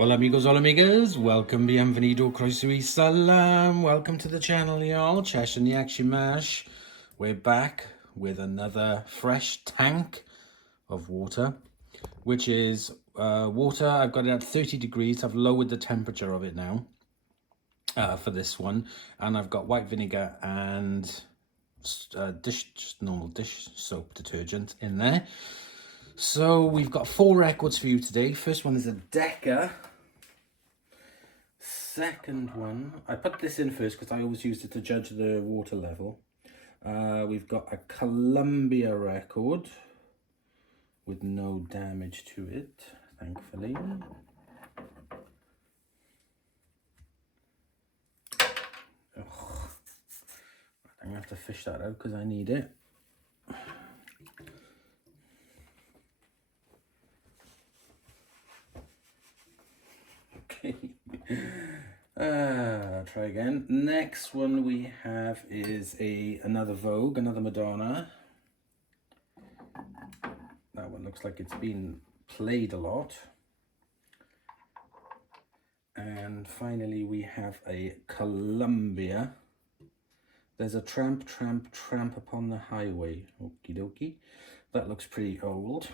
Hola amigos, hola amigas, welcome, bienvenido, croeso y salam, welcome to the channel y'all, Cheshire Mash. We're back with another fresh tank of water, which is water. I've got it at 30 degrees, I've lowered the temperature of it now for this one, and I've got white vinegar and just normal dish soap detergent in there. So we've got 4 records for you today. First one is a Decca. Second one, I put this in first because I always used it to judge the water level. We've got a Columbia record with no damage to it, thankfully. Ugh. I'm gonna have to fish that out because I need it. Okay. Try again. Next one we have is another Vogue, another Madonna. That one looks like it's been played a lot. And finally we have a Columbia. There's a Tramp, Tramp, Tramp Upon the Highway. Okie dokie. That looks pretty old.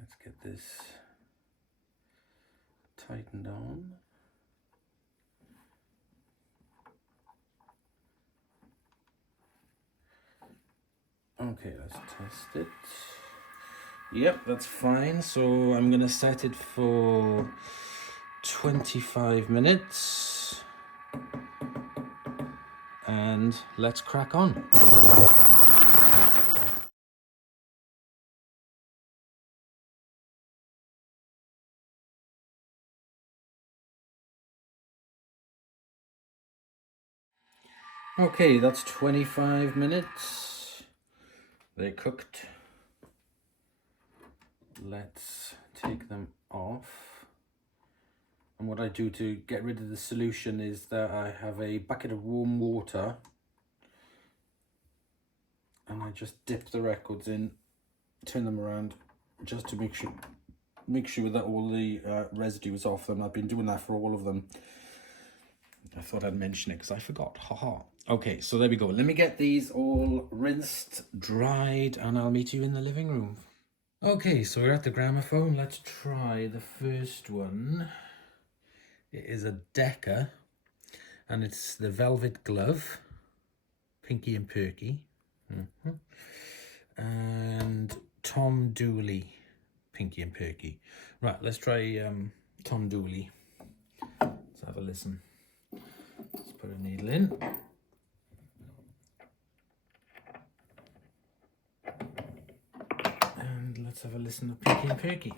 Let's get this tightened on. Okay, let's test it. Yep, that's fine. So I'm gonna set it for 25 minutes. And let's crack on. Okay, that's 25 minutes. They're cooked. Let's take them off. And what I do to get rid of the solution is that I have a bucket of warm water and I just dip the records in, turn them around just to make sure that all the residue is off them. I've been doing that for all of them. I thought I'd mention it because I forgot. Haha. Okay, so there we go. Let me get these all rinsed, dried, and I'll meet you in the living room. Okay, so we're at the gramophone. Let's try the first one. It is a Decca, and it's the Velvet Glove, Pinky and Perky, and Tom Dooley, Pinky and Perky. Right, let's try Tom Dooley. Let's have a listen. Let's put a needle in. And let's have a listen to Pinky and Perky.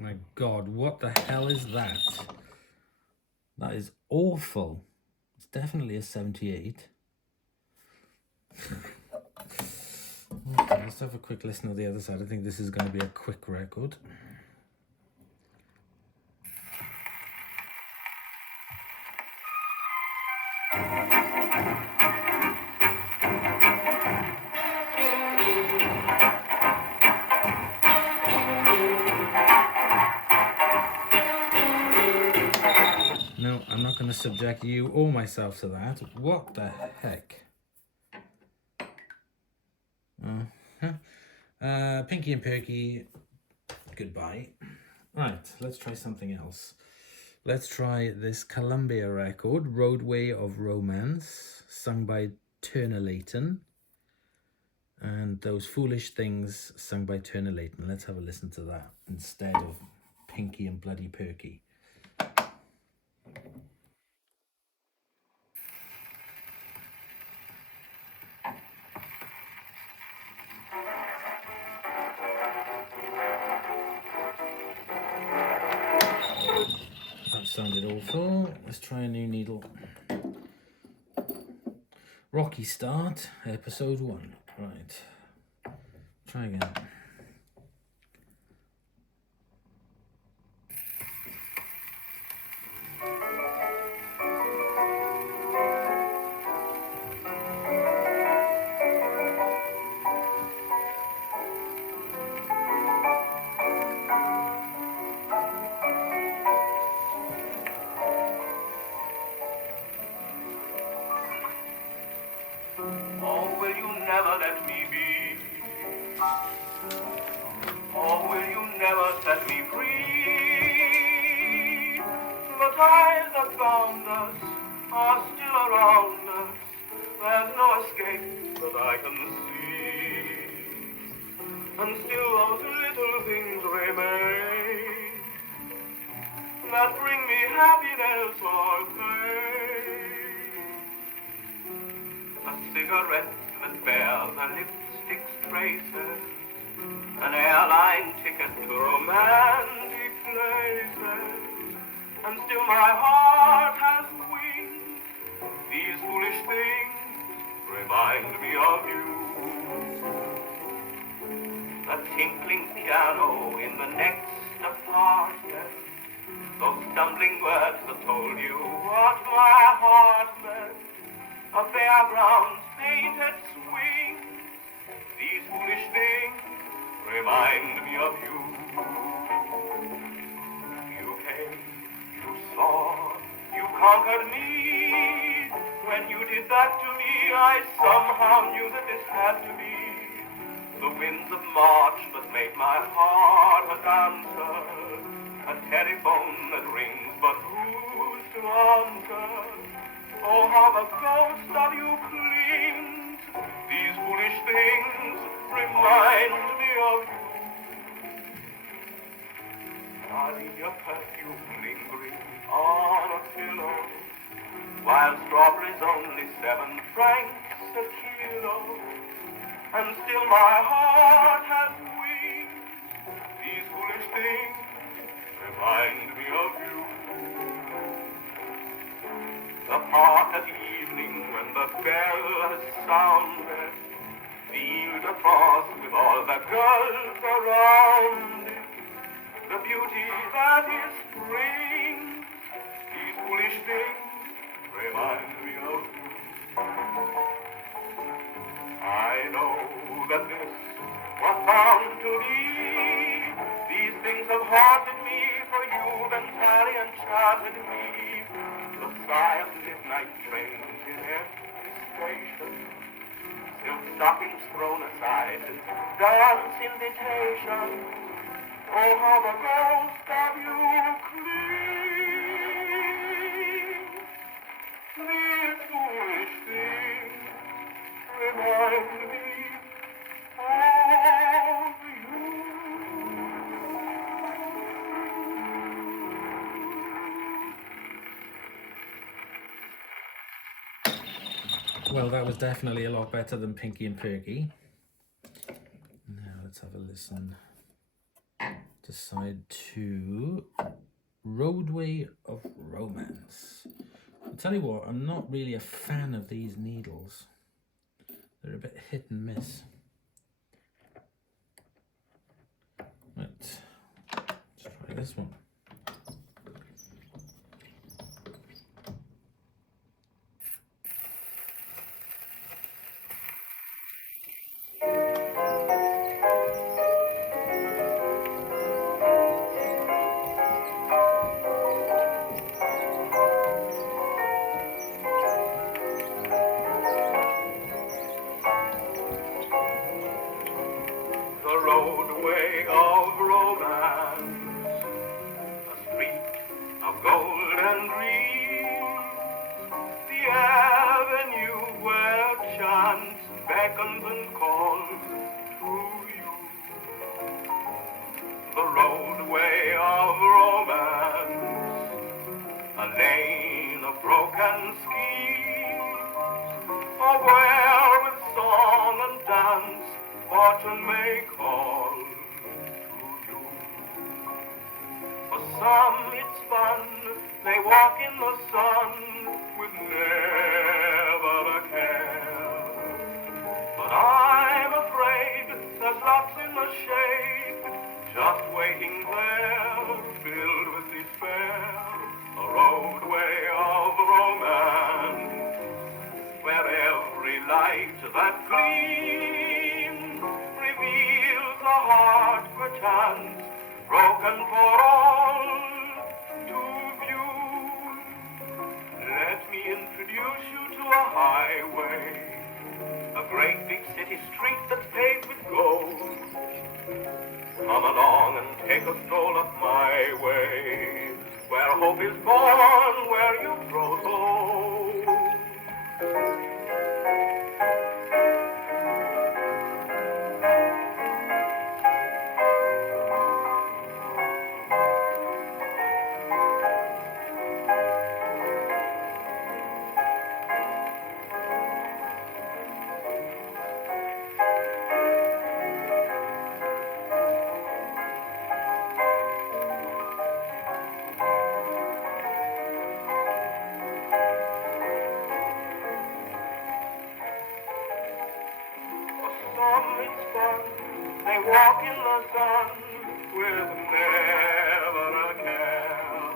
My God, what the hell is that? That is awful. It's definitely a 78. Okay, let's have a quick listen to the other side. I think this is going to be a quick record. No, I'm not going to subject you or myself to that. What the heck? Pinky and Perky, goodbye. Right, let's try something else. Let's try this Columbia record, Roadway of Romance, sung by Turner Layton. And Those Foolish Things, sung by Turner Layton. Let's have a listen to that instead of Pinky and Bloody Perky. That sounded awful. Let's try a new needle. Rocky Start, episode 1. Right. Try again. Oh, will you never let me be? Oh, will you never set me free? The ties that bound us are still around us. There's no escape that I can see. And still those little things remain that bring me happiness or pain. A cigarette that bears a lipstick's traces, an airline ticket to romantic places, and still my heart has wings. These foolish things remind me of you. A tinkling piano in the next apartment, those stumbling words that told you what my heart meant. A fairground's painted swing. These foolish things remind me of you. You came, you saw, you conquered me. When you did that to me, I somehow knew that this had to be the winds of March that made my heart a dancer. A telephone that rings, but who's to answer? Oh, how the ghost of you clings. These foolish things remind me of you. Gardenia perfume lingering on a pillow, while strawberries only 7 francs a kilo. And still my heart has wings. These foolish things remind me of you. The park at evening when the bell has sounded, field of frost with all the girls around it, the beauty that is spring. These foolish things remind me of you. I know that this was bound to be. These things have haunted me, for you've entirely enchanted me. The sigh of midnight trains in every station, silk stockings thrown aside, dance invitations. Oh, how the ghost of you clings. These foolish things remind me of you. Well, that was definitely a lot better than Pinky and Perky. Now let's have a listen to side 2, Roadway of Romance. I'll tell you what, I'm not really a fan of these needles. They're a bit hit and miss. Right, let's try this one. vain of broken schemes, or where with song and dance fortune may call to you. For some it's fun, they walk in the sun with never a care. But I'm afraid there's lots in the shade, just waiting there, filled with despair, a roadway of romance, where every light that gleams reveals a heart perchance broken for all to view. Let me introduce you to a highway, a great big city street that's paved with gold. Come along and take a stroll up my way, where hope is born, where you grow old. It's fun, they walk in the sun with never a care.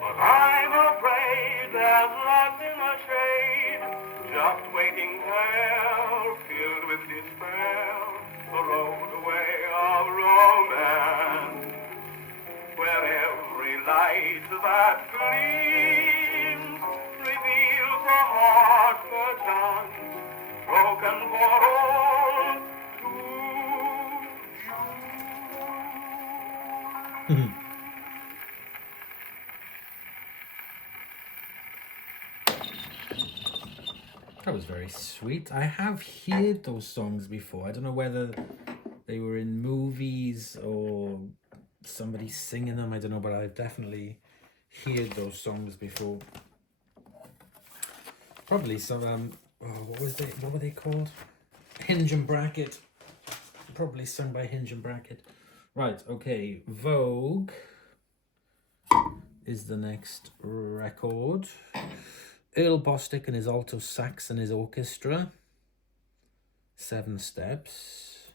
But I'm afraid there's lots in the shade, just waiting there, filled with despair, the roadway of romance, where every light that gleams reveals a heart perchance broken for all to view. That was very sweet. I have heard those songs before. I don't know whether they were in movies or somebody singing them. I don't know, but I've definitely heard those songs before. Probably some what were they called? Hinge and Bracket. Probably sung by Hinge and Bracket. Right, okay. Vogue is the next record. Earl Bostic and his alto sax and his orchestra. 7 Steps.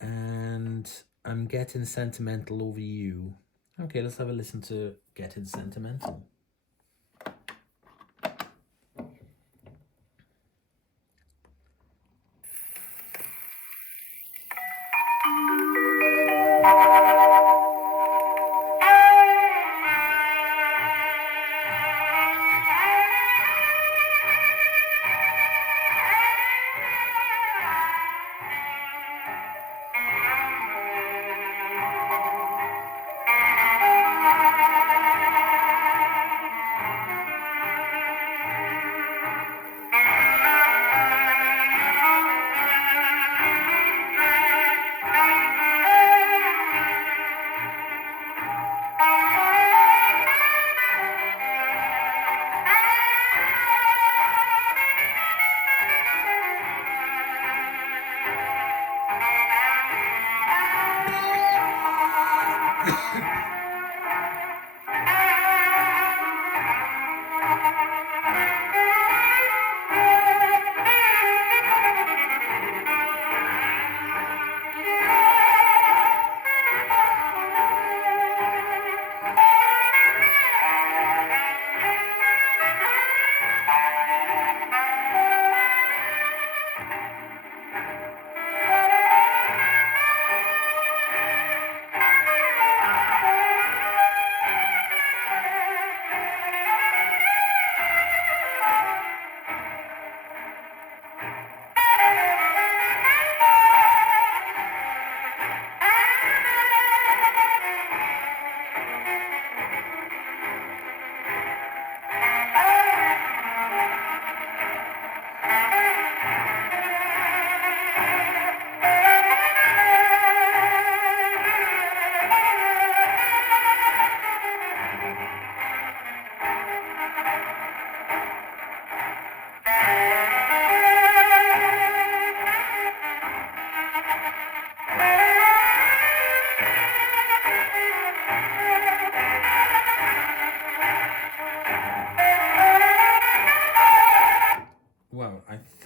And I'm Getting Sentimental Over You. Okay, let's have a listen to Getting Sentimental.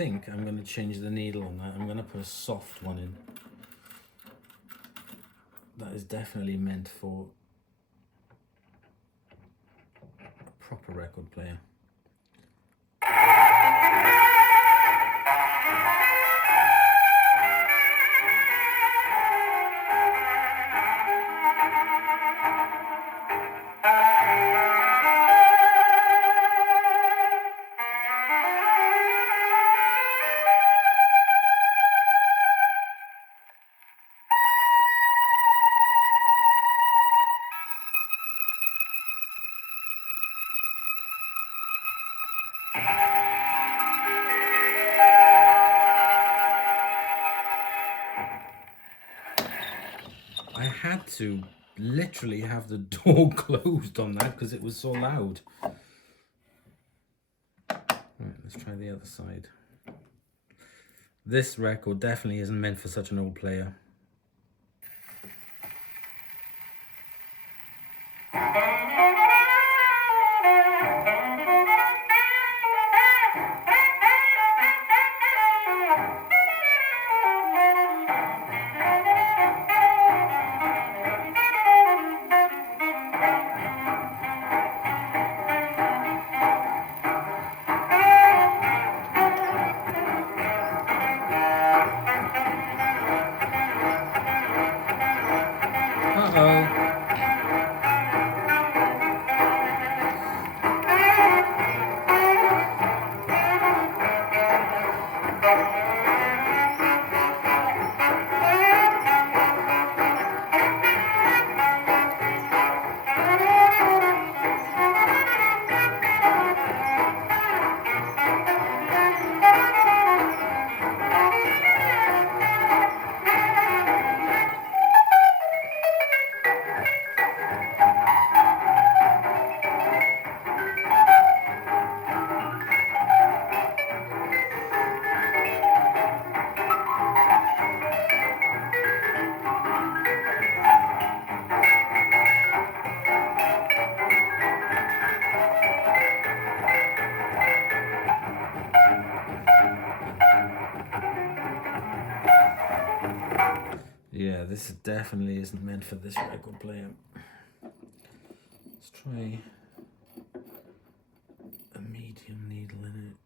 think I'm going to change the needle on that. I'm going to put a soft one in. That is definitely meant for a proper record player. I had to literally have the door closed on that because it was so loud. Right, let's try the other side. This record definitely isn't meant for such an old player. Yeah, this definitely isn't meant for this record player. Let's try a medium needle in it.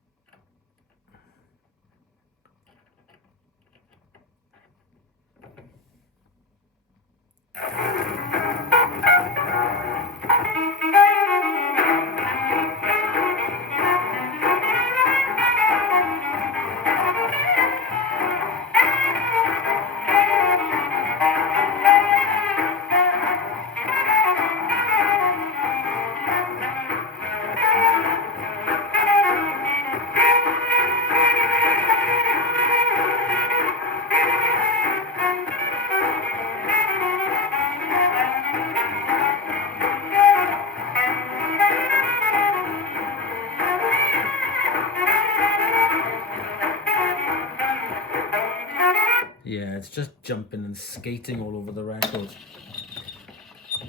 Yeah, it's just jumping and skating all over the record.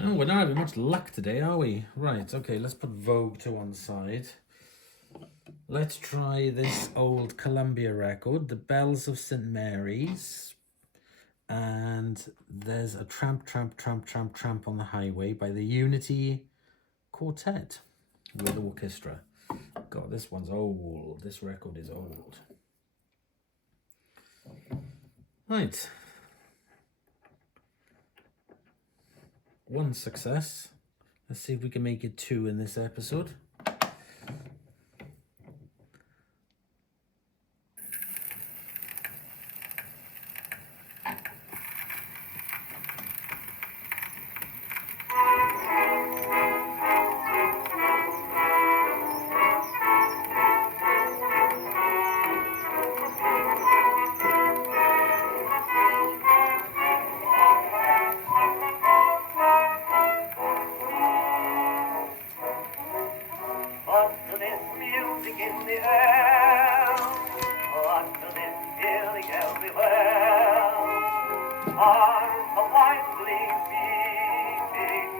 Oh, we're not having much luck today, are we? Right, okay, let's put Vogue to one side. Let's try this old Columbia record, The Bells of St. Mary's. And there's a Tramp, Tramp, Tramp, Tramp, Tramp on the Highway by the Unity Quartet with orchestra. God, this one's old. This record is old. Right. One success. Let's see if we can make it 2 in this episode. In the air, under this healing everywhere, hearts are wildly beating,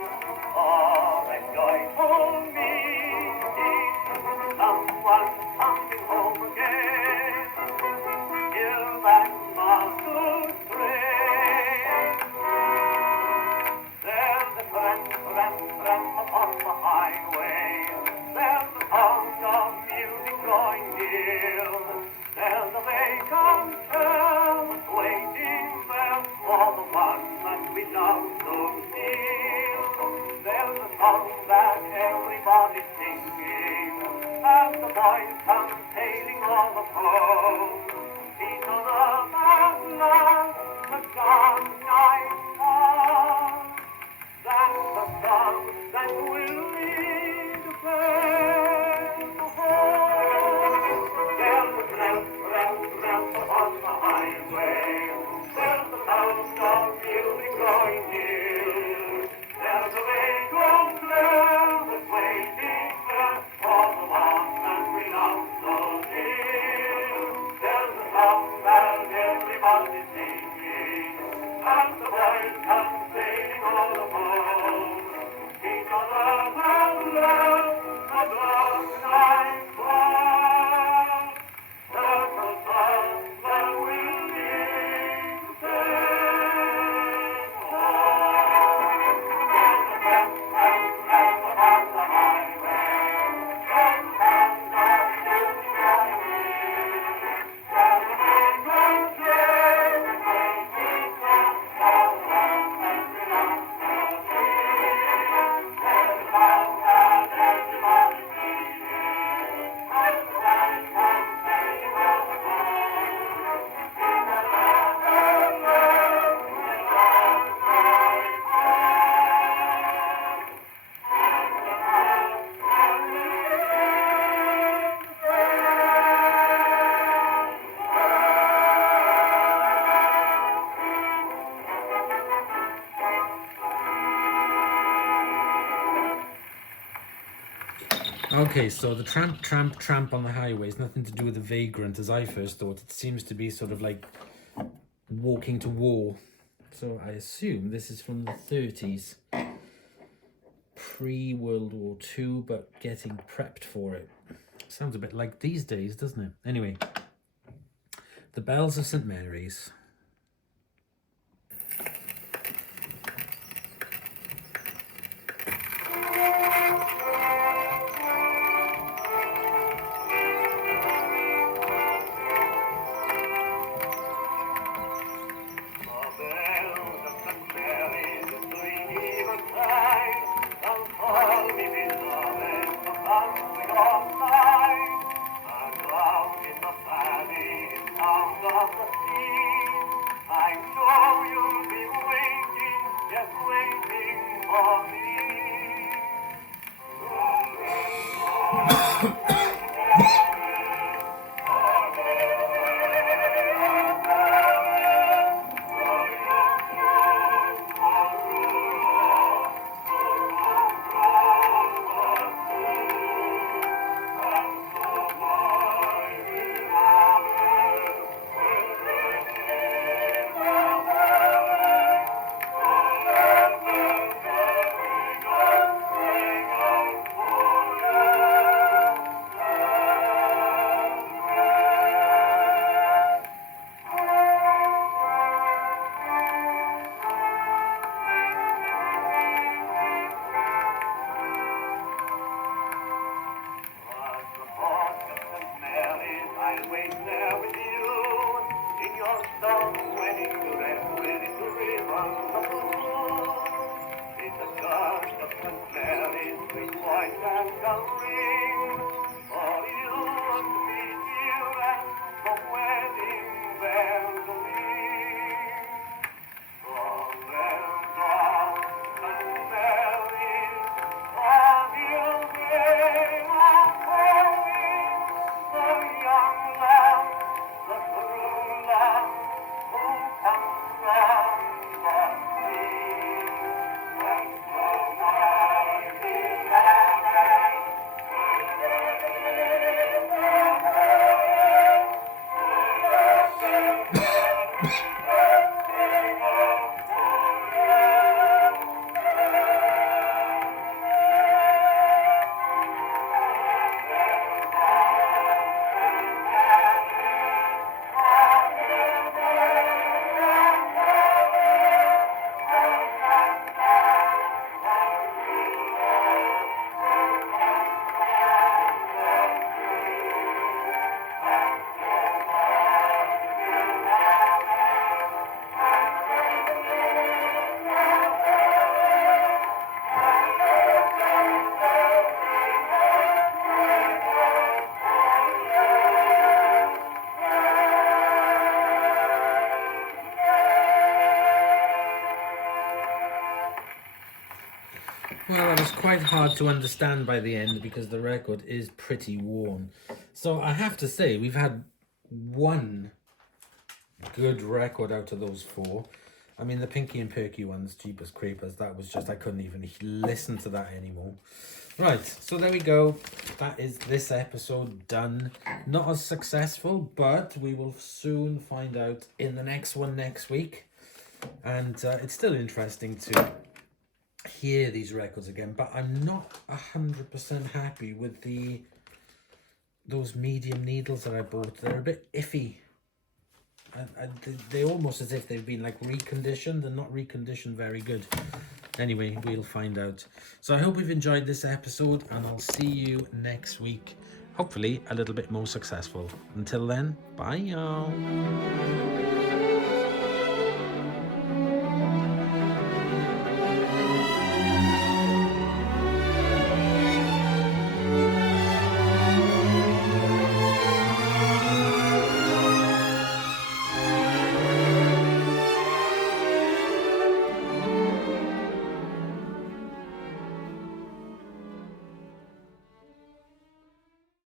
for a joyful meeting, someone coming home again. singing, and the boys come sailing all the home. These are the love, the dark night song. That's the song that will lead them home. There's the tramp, tramp, tramp upon the highway. There's the sound of music growing near. There's a vagrant blare that's waiting there for the one that we love so dear. There's a song that everybody's singing, and the boys come sailing all the home. Each other have love, the dark night fog. There's a song that will lead them home. There's a tramp, tramp, tramp upon the highway. There's the sound of music growing near. There's a vagrant flare that's waiting there for the one that we love so dear. There's a song that everybody's singing, and the boys come sailing all the home. Each other have love, the dark night fog. There's a song that will lead Okay, so the tramp, tramp, tramp on the highway is nothing to do with the vagrant as I first thought. It seems to be sort of like walking to war. So I assume this is from the 30s. Pre-World War II, but getting prepped for it. Sounds a bit like these days, doesn't it? Anyway, the Bells of St. Mary's. I know you'll be waiting, just waiting for me. was quite hard to understand by the end because the record is pretty worn. So I have to say, we've had one good record out of those 4. I mean, the Pinky and Perky ones, Jeepers Creepers, that was just, I couldn't even listen to that anymore. Right, so there we go. That is this episode done. Not as successful, but we will soon find out in the next one next week. And it's still interesting to hear these records again, but I'm not 100% happy with those medium needles that I bought. They're a bit iffy. They're almost as if they've been like reconditioned. They're not reconditioned very good. Anyway, we'll find out. So I hope you've enjoyed this episode, and I'll see you next week. Hopefully a little bit more successful. Until then, bye y'all.